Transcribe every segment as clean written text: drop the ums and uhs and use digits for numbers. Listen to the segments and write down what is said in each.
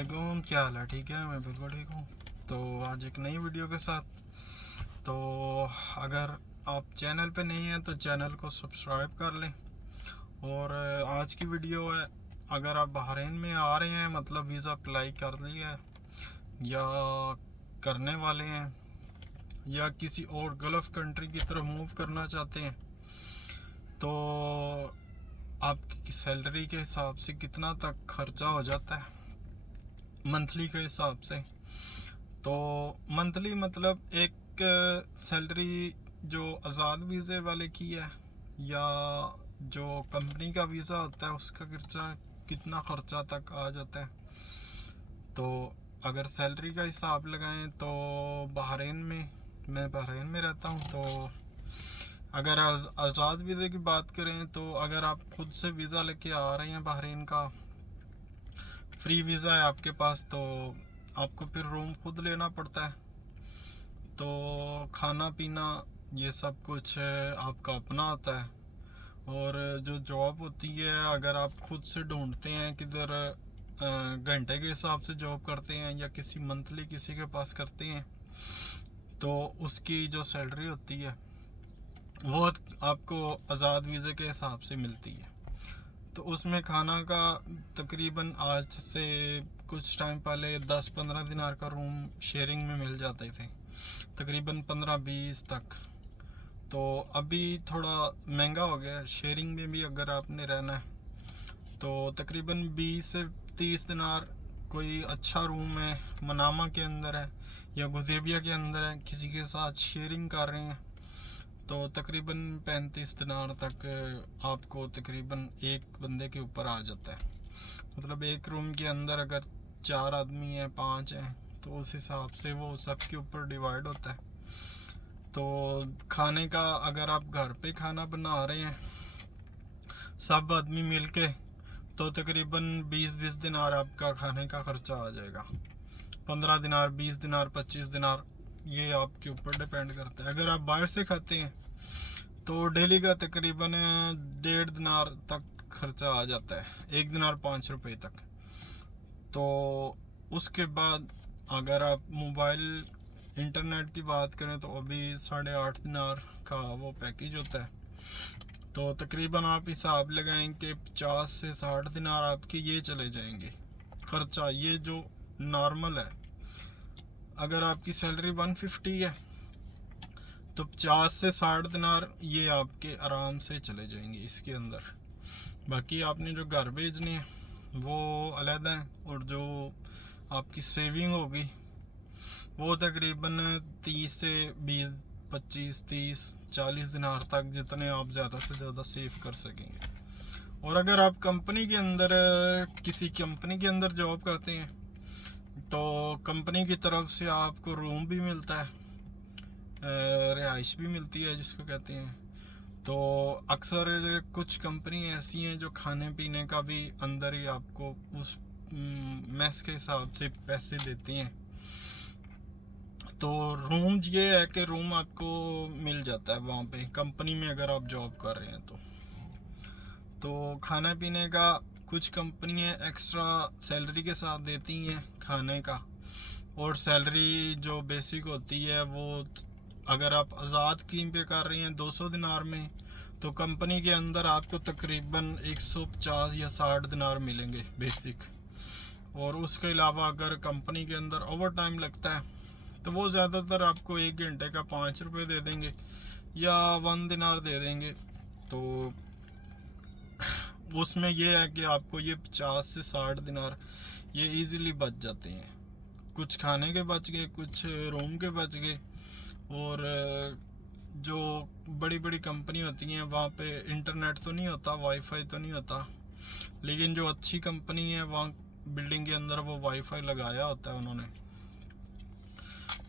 वालेकुम, क्या हाल है? ठीक है, मैं बिल्कुल ठीक हूँ। तो आज एक नई वीडियो के साथ। तो अगर आप चैनल पे नहीं हैं तो चैनल को सब्सक्राइब कर लें। और आज की वीडियो है, अगर आप बहरीन में आ रहे हैं, मतलब वीज़ा अप्लाई कर लिया है या करने वाले हैं या किसी और गल्फ़ कंट्री की तरफ मूव करना चाहते हैं, तो आपकी सैलरी के हिसाब से कितना तक खर्चा हो जाता है मंथली के हिसाब से। तो मंथली मतलब एक सैलरी जो आज़ाद वीज़े वाले की है या जो कंपनी का वीज़ा होता है उसका कितना खर्चा तक आ जाता है। तो अगर सैलरी का हिसाब लगाएं तो मैं बहरीन में रहता हूं। तो अगर आज़ाद वीज़े की बात करें तो अगर आप खुद से वीज़ा लेके आ रहे हैं बहरीन का, फ्री वीज़ा है आपके पास, तो आपको फिर रूम खुद लेना पड़ता है। तो खाना पीना ये सब कुछ आपका अपना होता है। और जो जॉब होती है, अगर आप खुद से ढूंढते हैं किधर, घंटे के हिसाब से जॉब करते हैं या किसी मंथली किसी के पास करते हैं, तो उसकी जो सैलरी होती है वो आपको आज़ाद वीज़े के हिसाब से मिलती है। तो उसमें खाना का तकरीबन आज से कुछ टाइम पहले 10-15 दिनार का रूम शेयरिंग में मिल जाते थे, तकरीबन 15-20 तक। तो अभी थोड़ा महंगा हो गया है। शेयरिंग में भी अगर आपने रहना है तो तकरीबन 20 से 30 दिनार कोई अच्छा रूम है, मनामा के अंदर है या गुदेबिया के अंदर है, किसी के साथ शेयरिंग कर रहे हैं, तो तकरीबन 35 दिनार तक आपको तकरीबन एक बंदे के ऊपर आ जाता है। मतलब एक रूम के अंदर अगर 4 आदमी हैं, 5 हैं, तो उस हिसाब से वो सबके ऊपर डिवाइड होता है। तो खाने का अगर आप घर पे खाना बना रहे हैं सब आदमी मिलके, तो तकरीबन 20-20 दिनार आपका खाने का खर्चा आ जाएगा। 15 दिनार, 20 दिनार, 25 दिनार, ये आपके ऊपर डिपेंड करता है। अगर आप बाहर से खाते हैं तो डेली का तकरीबन 1.5 दिनार तक खर्चा आ जाता है, 1 दिनार 5 रुपए तक। तो उसके बाद अगर आप मोबाइल इंटरनेट की बात करें तो अभी 8.5 दिनार का वो पैकेज होता है। तो तकरीबन आप हिसाब लगाएं कि 50 से 60 दिनार आपके ये चले जाएंगे खर्चा, ये जो नॉर्मल है। अगर आपकी सैलरी 150 है तो 50 से 60 दिनार ये आपके आराम से चले जाएंगे इसके अंदर। बाकी आपने जो घर भेजने हैं वो अलग है, और जो आपकी सेविंग होगी वो तकरीबन 30 से 20, 25, 30, 40 दिनार तक, जितने आप ज़्यादा से ज़्यादा सेव कर सकेंगे। और अगर आप कंपनी के अंदर किसी कंपनी के अंदर जॉब करते हैं तो कंपनी की तरफ से आपको रूम भी मिलता है, रिहाइश भी मिलती है जिसको कहते हैं। तो अक्सर कुछ कंपनी ऐसी हैं जो खाने पीने का भी अंदर ही आपको उस मेस के हिसाब से पैसे देती हैं। तो रूम ये है कि रूम आपको मिल जाता है वहाँ पे कंपनी में अगर आप जॉब कर रहे हैं तो खाना पीने का कुछ कंपनियाँ एक्स्ट्रा सैलरी के साथ देती हैं खाने का। और सैलरी जो बेसिक होती है वो, अगर आप आज़ाद स्कीम पे कर रहे हैं 200 दिनार में, तो कंपनी के अंदर आपको तकरीबन 150 या 60 दिनार मिलेंगे बेसिक। और उसके अलावा अगर कंपनी के अंदर ओवर टाइम लगता है तो वो ज़्यादातर आपको 1 घंटे का 5 रुपये दे देंगे या 1 दिनार दे देंगे। तो उसमें ये है कि आपको ये 50 से 60 दिनार ये इजीली बच जाते हैं। कुछ खाने के बच गए, कुछ रूम के बच गए। और जो बड़ी बड़ी कंपनी होती हैं वहाँ पे इंटरनेट तो नहीं होता, वाईफाई तो नहीं होता, लेकिन जो अच्छी कंपनी है वहाँ बिल्डिंग के अंदर वो वाईफाई लगाया होता है उन्होंने।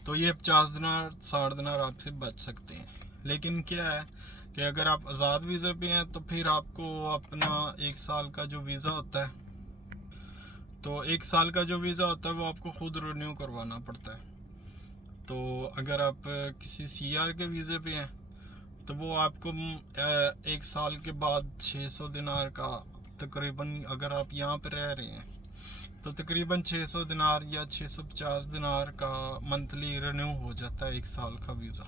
तो ये 50 दिनार 60 दिनार आपसे बच सकते हैं। लेकिन क्या है कि अगर आप आज़ाद वीज़े पे हैं तो फिर आपको अपना 1 साल का जो वीज़ा होता है, तो 1 साल का जो वीज़ा होता है वो आपको खुद रिन्यू करवाना पड़ता है। तो अगर आप किसी सीआर के वीज़े पे हैं तो वो आपको 1 साल के बाद 600 दिनार का तकरीबन, अगर आप यहाँ पे रह रहे हैं तो तकरीबन 600 दिनार या 650 दिनार का मंथली रिन्यू हो जाता है 1 साल का वीज़ा।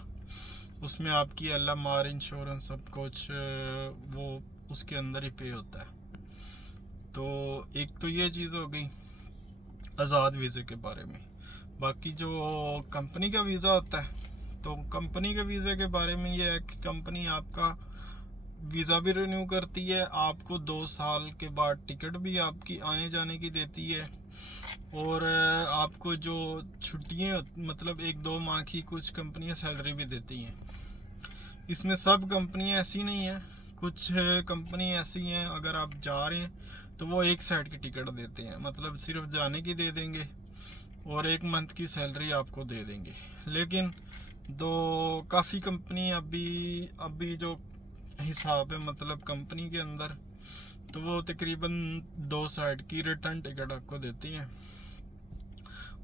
उसमें आपकी LMR इंश्योरेंस सब कुछ वो उसके अंदर ही पे होता है। तो एक तो ये चीज़ हो गई आज़ाद वीज़े के बारे में। बाकी जो कंपनी का वीज़ा होता है, तो कंपनी के वीज़े के बारे में ये है कि कंपनी आपका वीज़ा भी रिन्यू करती है, आपको 2 साल के बाद टिकट भी आपकी आने जाने की देती है, और आपको जो छुट्टियाँ मतलब 1-2 माह की कुछ कंपनियां सैलरी भी देती हैं। इसमें सब कंपनियां ऐसी नहीं हैं, कुछ कंपनी ऐसी हैं अगर आप जा रहे हैं तो वो एक साइड की टिकट देते हैं, मतलब सिर्फ जाने की दे देंगे और 1 मंथ की सैलरी आपको दे देंगे। लेकिन काफ़ी कंपनी अभी जो हिसाब है मतलब कंपनी के अंदर, तो वो तकरीबन 2 साइड की रिटर्न टिकट आपको देती हैं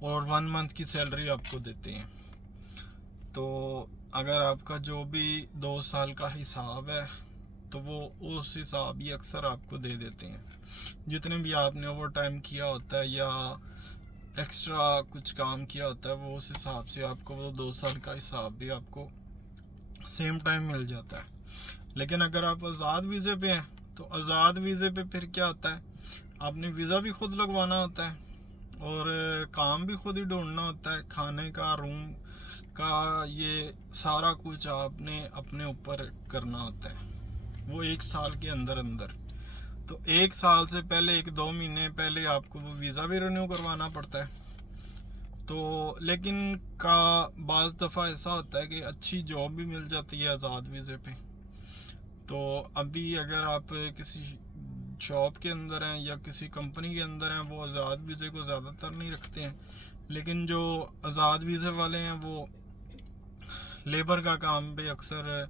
और 1 मंथ की सैलरी आपको देते हैं। तो अगर आपका जो भी 2 साल का हिसाब है तो वो उस हिसाब ही अक्सर आपको दे देते हैं। जितने भी आपने ओवर टाइम किया होता है या एक्स्ट्रा कुछ काम किया होता है, वो उस हिसाब से आपको वो 2 साल का हिसाब भी आपको सेम टाइम मिल जाता है। लेकिन अगर आप आज़ाद वीज़े पे हैं तो आज़ाद वीज़े पे फिर क्या होता है, आपने वीज़ा भी खुद लगवाना होता है और काम भी खुद ही ढूंढना होता है, खाने का, रूम का, ये सारा कुछ आपने अपने ऊपर करना होता है वो 1 साल के अंदर अंदर। तो 1 साल से पहले 1-2 महीने पहले आपको वो वीज़ा भी रिन्यू करवाना पड़ता है। तो लेकिन बाज़ दफ़ा ऐसा होता है कि अच्छी जॉब भी मिल जाती है आज़ाद वीज़े पे। तो अभी अगर आप किसी शॉप के अंदर हैं या किसी कंपनी के अंदर हैं, वो आज़ाद वीज़े को ज़्यादातर नहीं रखते हैं, लेकिन जो आज़ाद वीज़े वाले हैं वो लेबर का काम पे अक्सर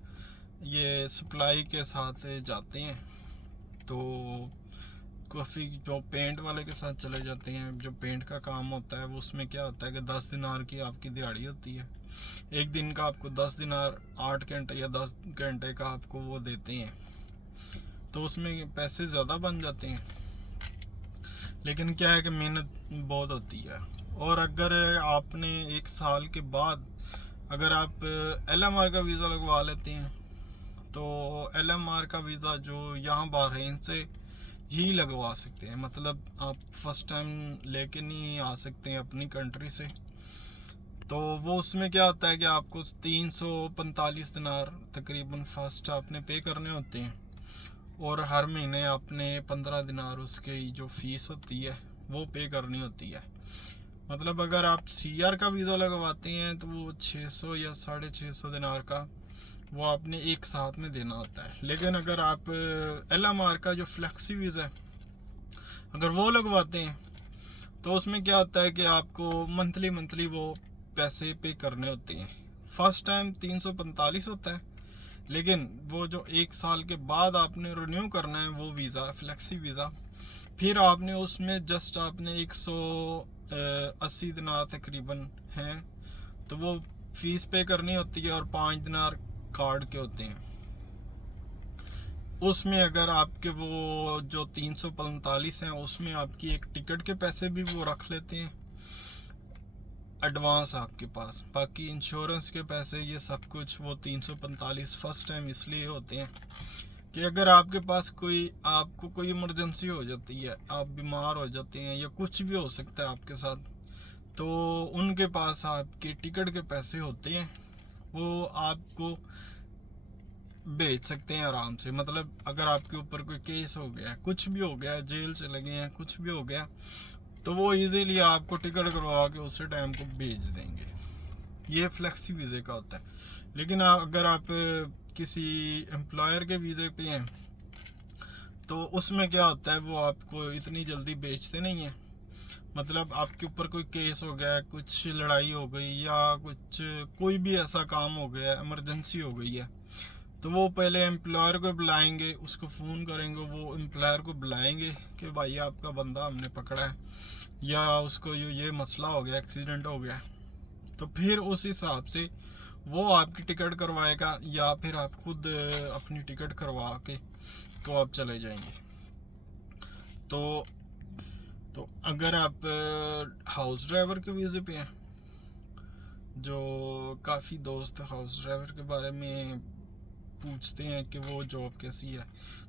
ये सप्लाई के साथ जाते हैं। तो काफ़ी जो पेंट वाले के साथ चले जाते हैं, जो पेंट का काम होता है वो उसमें क्या होता है कि 10 दिनार की आपकी दिहाड़ी होती है, एक दिन का आपको 10 दिनार 8 घंटे या 10 घंटे का आपको वो देते हैं, तो उसमें पैसे ज़्यादा बन जाते हैं। लेकिन क्या है कि मेहनत बहुत होती है। और अगर आपने 1 साल के बाद अगर आप LMR का वीज़ा लगवा लेते हैं तो LMR का वीज़ा जो यहाँ बहरीन से ही लगवा सकते हैं, मतलब आप फर्स्ट टाइम लेके नहीं आ सकते हैं अपनी कंट्री से। तो वो उसमें क्या होता है कि आपको 345 दिनार तकरीबन फर्स्ट आपने पे करने होते हैं, और हर महीने आपने 15 दिनार उसके जो फीस होती है वो पे करनी होती है। मतलब अगर आप CR का वीज़ा लगवाते हैं तो वो 600 या 650 दिनार का वो आपने एक साथ में देना होता है। लेकिन अगर आप LMR का जो फ्लेक्सी वीज़ा है अगर वो लगवाते हैं तो उसमें क्या होता है कि आपको मंथली वो पैसे पे करने होते हैं। फर्स्ट टाइम 345 होता है, लेकिन वो जो 1 साल के बाद आपने रिन्यू करना है वो वीज़ा फ्लेक्सी वीज़ा, फिर आपने उसमें जस्ट आपने 180 दिनार तकरीबन हैं तो वो फीस पे करनी होती है, और 5 दिनार कार्ड के होते हैं। उसमें अगर आपके वो जो 345 हैं उसमें आपकी एक टिकट के पैसे भी वो रख लेते हैं एडवांस आपके पास। बाकी इंश्योरेंस के पैसे ये सब कुछ वो 345 फर्स्ट टाइम इसलिए होते हैं कि अगर आपके पास आपको कोई इमरजेंसी हो जाती है, आप बीमार हो जाते हैं या कुछ भी हो सकता है आपके साथ, तो उनके पास आपके टिकट के पैसे होते हैं, वो आपको भेज सकते हैं आराम से। मतलब अगर आपके ऊपर कोई केस हो गया, कुछ भी हो गया, जेल चले गए हैं, कुछ भी हो गया, तो वो इजीली आपको टिकट करवा के उसी टाइम को भेज देंगे। ये फ्लेक्सी वीज़े का होता है। लेकिन अगर आप किसी एम्प्लॉयर के वीज़े पे हैं तो उसमें क्या होता है, वो आपको इतनी जल्दी बेचते नहीं हैं। मतलब आपके ऊपर कोई केस हो गया, कुछ लड़ाई हो गई या कुछ कोई भी ऐसा काम हो गया, इमरजेंसी हो गई है, तो वो पहले एम्प्लॉयर को बुलाएंगे, उसको फ़ोन करेंगे, वो एम्प्लॉयर को बुलाएंगे कि भाई आपका बंदा हमने पकड़ा है या उसको ये मसला हो गया, एक्सीडेंट हो गया, तो फिर उस हिसाब से वो आपकी टिकट करवाएगा या फिर आप खुद अपनी टिकट करवा के तो आप चले जाएंगे। तो तो अगर आप हाउस ड्राइवर के वीज़े पे हैं, जो काफ़ी दोस्त हाउस ड्राइवर के बारे में पूछते हैं कि वो जॉब कैसी है,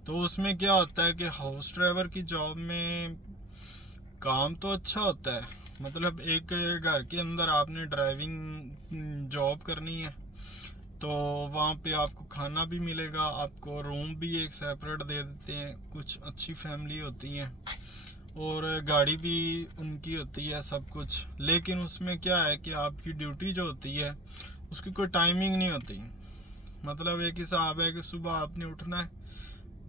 तो उसमें क्या होता है कि हाउस ड्राइवर की जॉब में काम तो अच्छा होता है। मतलब एक घर के अंदर आपने ड्राइविंग जॉब करनी है, तो वहाँ पे आपको खाना भी मिलेगा, आपको रूम भी एक सेपरेट दे देते हैं, कुछ अच्छी फैमिली होती हैं और गाड़ी भी उनकी होती है, सब कुछ। लेकिन उसमें क्या है कि आपकी ड्यूटी जो होती है उसकी कोई टाइमिंग नहीं होती। मतलब एक हिसाब है कि सुबह आपने उठना है,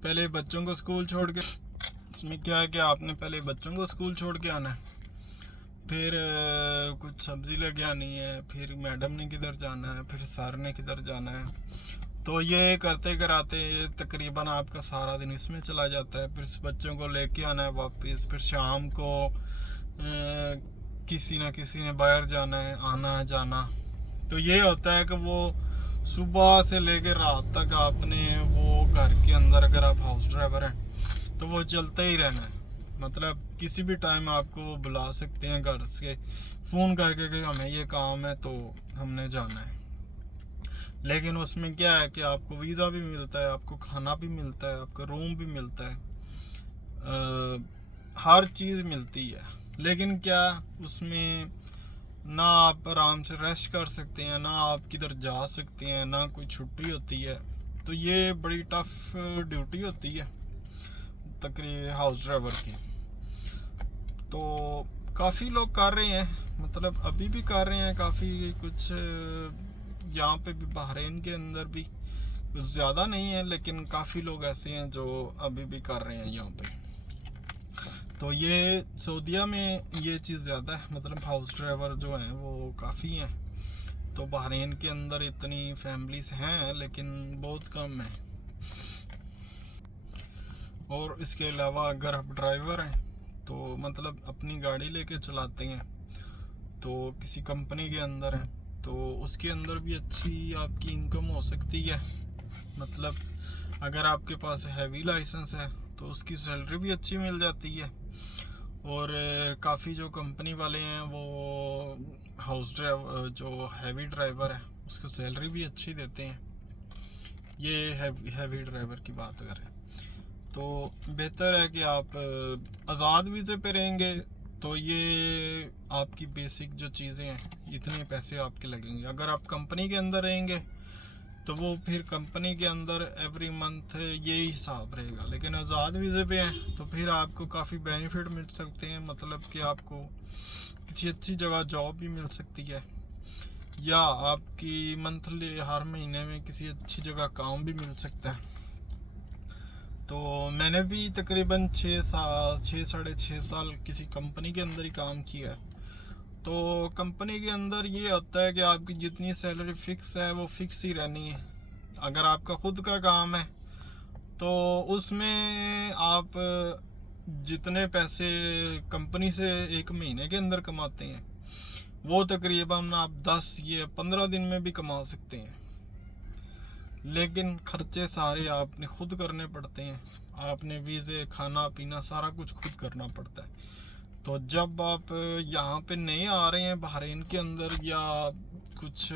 पहले बच्चों को स्कूल छोड़ के, इसमें क्या है कि आपने पहले बच्चों को स्कूल छोड़ के आना है, फिर कुछ सब्जी लेके आनी है, फिर मैडम ने किधर जाना है, फिर सर ने किधर जाना है। तो ये करते कराते तकरीबन आपका सारा दिन इसमें चला जाता है। फिर बच्चों को लेके आना है वापस, फिर शाम को किसी ना किसी ने बाहर जाना है, आना है जाना। तो ये होता है कि वो सुबह से लेकर रात तक आपने वो घर के अंदर, अगर आप हाउस ड्राइवर हैं तो वो चलता ही रहना है। मतलब किसी भी टाइम आपको वो बुला सकते हैं घर से फ़ोन करके कि हमें ये काम है तो हमने जाना है। लेकिन उसमें क्या है कि आपको वीज़ा भी मिलता है, आपको खाना भी मिलता है, आपका रूम भी मिलता है, हर चीज़ मिलती है। लेकिन क्या उसमें ना आप आराम से रेस्ट कर सकते हैं, ना आप किधर जा सकते हैं, ना कोई छुट्टी होती है। तो ये बड़ी टफ ड्यूटी होती है तकरीबन हाउस ड्राइवर की। तो काफ़ी लोग कर रहे हैं, मतलब अभी भी कर रहे हैं काफ़ी कुछ, यहाँ पे भी बहरीन के अंदर भी कुछ ज़्यादा नहीं है, लेकिन काफ़ी लोग ऐसे हैं जो अभी भी कर रहे हैं यहाँ पे। तो ये सऊदीया में ये चीज़ ज़्यादा है, मतलब हाउस ड्राइवर जो हैं वो काफ़ी हैं। तो बहरीन के अंदर इतनी फैमिलीज हैं लेकिन बहुत कम है। और इसके अलावा अगर आप ड्राइवर हैं तो मतलब अपनी गाड़ी लेके चलाते हैं, तो किसी कंपनी के अंदर हैं तो उसके अंदर भी अच्छी आपकी इनकम हो सकती है। मतलब अगर आपके पास हैवी लाइसेंस है तो उसकी सैलरी भी अच्छी मिल जाती है। और काफ़ी जो कंपनी वाले हैं वो हाउस ड्राइवर जो हैवी ड्राइवर है उसको सैलरी भी अच्छी देते हैं। ये हैवी ड्राइवर की बात करें तो बेहतर है कि आप आज़ाद वीज़े पे रहेंगे तो ये आपकी बेसिक जो चीज़ें हैं इतने पैसे आपके लगेंगे। अगर आप कंपनी के अंदर रहेंगे तो वो फिर कंपनी के अंदर एवरी मंथ यही हिसाब रहेगा। लेकिन आज़ाद वीज़े पे हैं तो फिर आपको काफ़ी बेनिफिट मिल सकते हैं, मतलब कि आपको किसी अच्छी जगह जॉब भी मिल सकती है, या आपकी मंथली हर महीने में किसी अच्छी जगह काम भी मिल सकता है। तो मैंने भी तकरीबन 6 साढ़े 6 साल किसी कंपनी के अंदर ही काम किया है। तो कंपनी के अंदर ये होता है कि आपकी जितनी सैलरी फिक्स है वो फिक्स ही रहनी है। अगर आपका खुद का काम है तो उसमें आप जितने पैसे कंपनी से एक महीने के अंदर कमाते हैं वो तकरीबन आप 10 या 15 दिन में भी कमा सकते हैं। लेकिन खर्चे सारे आपने खुद करने पड़ते हैं, आपने वीज़े, खाना पीना सारा कुछ खुद करना पड़ता है। तो जब आप यहाँ पे नहीं आ रहे हैं बहरीन के अंदर या कुछ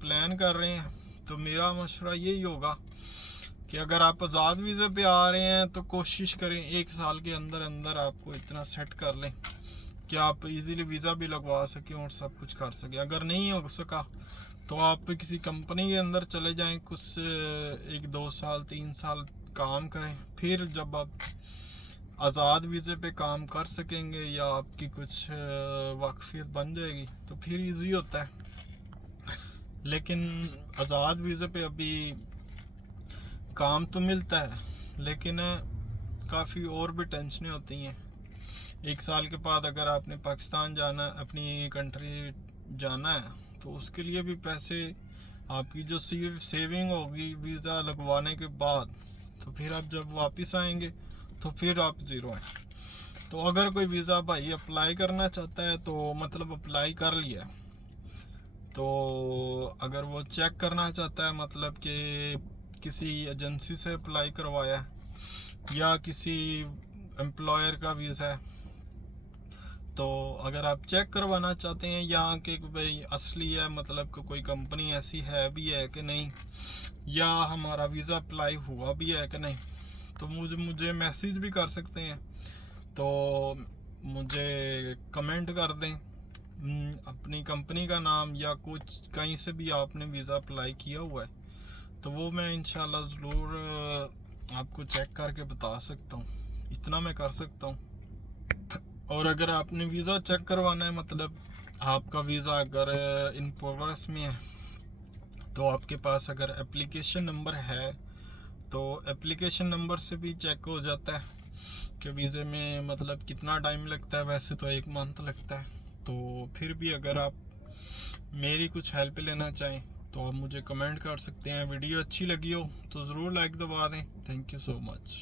प्लान कर रहे हैं तो मेरा मशवरा यही होगा कि अगर आप आज़ाद वीज़े पे आ रहे हैं तो कोशिश करें 1 साल के अंदर अंदर आपको इतना सेट कर लें कि आप इजीली वीज़ा भी लगवा सकें और सब कुछ कर सकें। अगर नहीं हो सका तो आप किसी कंपनी के अंदर चले जाएं, कुछ 1 2 साल 3 साल काम करें, फिर जब आप आज़ाद वीज़े पे काम कर सकेंगे या आपकी कुछ वाकफियत बन जाएगी तो फिर इजी होता है। लेकिन आज़ाद वीज़े पे अभी काम तो मिलता है लेकिन काफ़ी और भी टेंशनें होती हैं। 1 साल के बाद अगर आपने पाकिस्तान जाना, अपनी कंट्री जाना है तो उसके लिए भी पैसे, आपकी जो सेविंग होगी वीज़ा लगवाने के बाद, तो फिर आप जब वापस आएंगे तो फिर आप ज़ीरो हैं। तो अगर कोई वीज़ा भाई अप्लाई करना चाहता है तो मतलब अप्लाई कर लिया, तो अगर वो चेक करना चाहता है मतलब कि किसी एजेंसी से अप्लाई करवाया या किसी एम्प्लॉयर का वीज़ा है तो अगर आप चेक करवाना चाहते हैं यहाँ के भाई असली है, मतलब कि कोई कंपनी ऐसी है भी है कि नहीं, या हमारा वीज़ा अप्लाई हुआ भी है कि नहीं, तो मुझे मैसेज भी कर सकते हैं। तो मुझे कमेंट कर दें अपनी कंपनी का नाम या कुछ कहीं से भी आपने वीज़ा अप्लाई किया हुआ है, तो वो मैं इंशाल्लाह ज़रूर आपको चेक करके बता सकता हूँ, इतना मैं कर सकता हूँ। और अगर आपने वीज़ा चेक करवाना है, मतलब आपका वीज़ा अगर इन प्रोग्रेस में है, तो आपके पास अगर एप्लीकेशन नंबर है तो एप्लीकेशन नंबर से भी चेक हो जाता है कि वीज़े में मतलब कितना टाइम लगता है। वैसे तो 1 मंथ लगता है, तो फिर भी अगर आप मेरी कुछ हेल्प लेना चाहें तो आप मुझे कमेंट कर सकते हैं। वीडियो अच्छी लगी हो तो ज़रूर लाइक दबा दें। Thank you so much.